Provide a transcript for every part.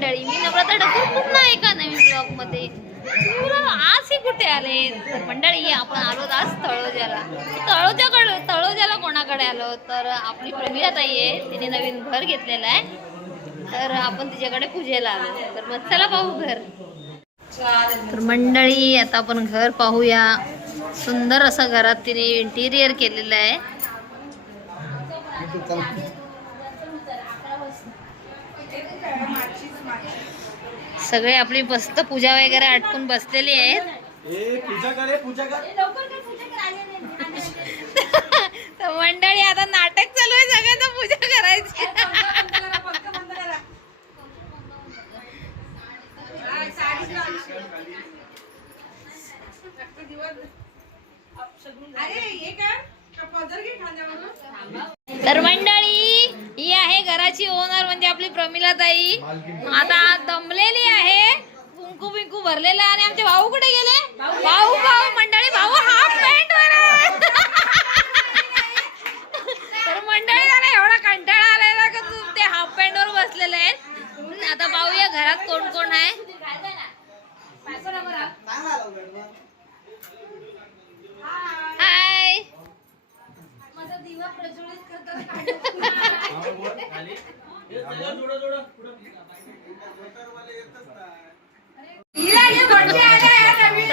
मंडळी मी नम्रता डकूर पुन्हा एका नवीन ब्लॉगमध्ये आजही कुठे आले? तर मंडळी आपण आलो आज तळोज्याला. तळोज्याकडे तळोज्याला कोणाकडे आलो? तर आपली प्रमिला ताई आहे तिने नवीन घर घेतलेलं आहे. तर आपण तिच्याकडे पूजेला आलो. तर मग चला पाहू घर. तर मंडळी आता आपण घर पाहूया. सुंदर असं घरात तिने इंटिरियर केलेलं आहे. सगळे आपली मस्त पूजा वगैरे आटकून बसलेली आहेत. ए पूजा कर ए पूजा कर. तर मंडळी आता नाटक चालू आहे सगळ्यांना पूजा करायची. तर मंडळी आहे ओनर म्हणजे आपली प्रमिला ताई. आता दमलेली आहे. कुंकू बिंकू भरलेला आहे. आणि आमचे भाऊ कुठे गेले? भाऊ भाऊ मंडळी भाऊ हाफ पॅन्ट तर मंडळी झाला एवढा कंटाळा आलेला का तू ते हाफ पॅन्ट वर बसलेले आहेत. आता पाहूया घरात कोण कोण आहे?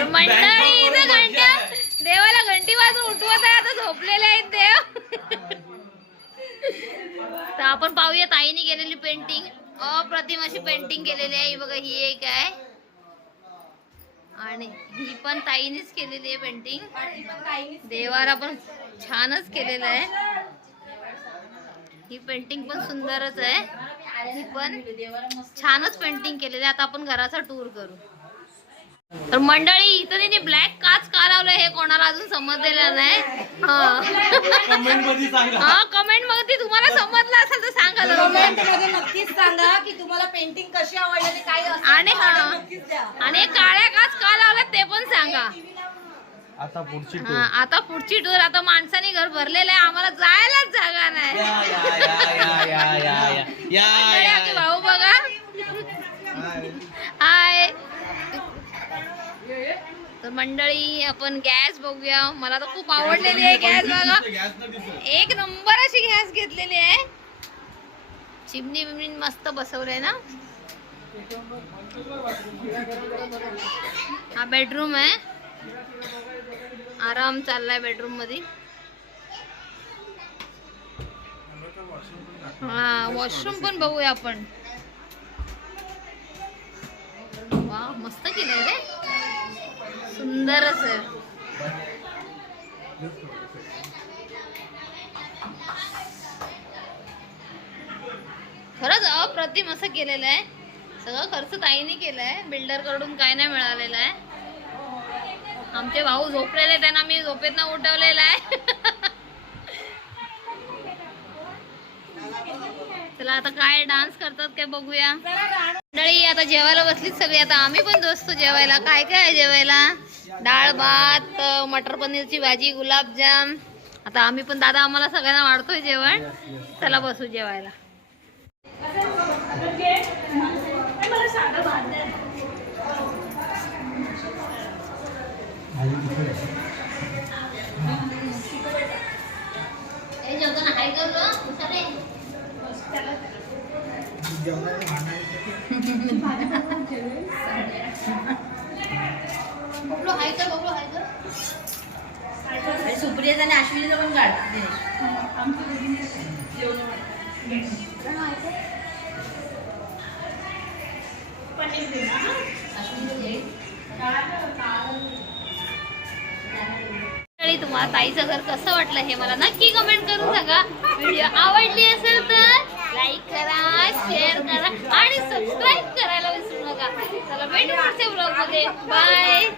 मंडळी इथं घंटा देवाला घंटी वाजून उठवत आहे आता झोपलेले आहेत देव तर आपण पाहूया ताईने केलेली पेंटिंग अप्रतिम अशी पेंटिंग केलेली आहे बघा ही एक आहे आणि ही पण ताईनेच केलेली आहे पेंटिंग देवाला पण छानच केलेलं आहे ही पेंटिंग पण सुंदरच आहे पण छानच पेंटिंग केलेली आहे. आता आपण घराचा टूर करू. तर मंडळी इथं त्यांनी ब्लॅक काच का लावलं हे कोणाला अजून समजलेलं नाही. कमेंटमध्ये सांगा. हा कमेंटमध्ये तुम्हाला समजलं असेल तर सांगा जरा. कमेंटमध्ये. नक्कीच सांगा की तुम्हाला पेंटिंग कशी आवडली आणि काय आणि हा. नक्कीच द्या. आणि हे काळ्या काच का लावलं ते पण सांगा. आता पुढची हा आता पुढची टूर आता माणसाने घर भरलेलं आहे. आम्हाला जायलाच जागा नाही. या या या या या या या मंडळी, या आपले भाऊ बघा हाय तर मंडळी आपण गॅस बघूया. मला तर खूप आवडलेली आहे गॅस बघा. एक नंबर अशी गॅस घेतलेली आहे. चिमणी बिमणी मस्त बसवलंय ना? हा बेडरूम आहे. आराम चाललाय बेडरूममध्ये हा वॉशरूम पण बघूया आपण. मस्त केलंय रे. सुंदरच आहे. खरंच अप्रतिम असं केलेलं आहे. सगळं खर्च ताईने केलाय. बिल्डरकडून काय नाही मिळालेलं आहे. आमचे भाऊ झोपलेले त्यांना मी झोपेतनं उठवलेला आहे. चला आता काय डान्स करतात काय बघूया. मंडळी आता जेवायला बसलीत सगळी. आता आम्ही पण बसतो जेवायला. काय काय आहे जेवायला? डाळ भात मटर पनीरची भाजी गुलाबजाम. आता आम्ही पण दादा आम्हाला सगळ्यांना वाढतोय जेवण. चला बसू जेवायला. कर आणि अश्विनीला पण काढ तुम्हाला ताईचं घर कसं वाटलं हे मला नक्की कमेंट करून सांगा. व्हिडिओ आवडली असेल तर चला भेटू पुढच्या ब्लॉगमध्ये. बाय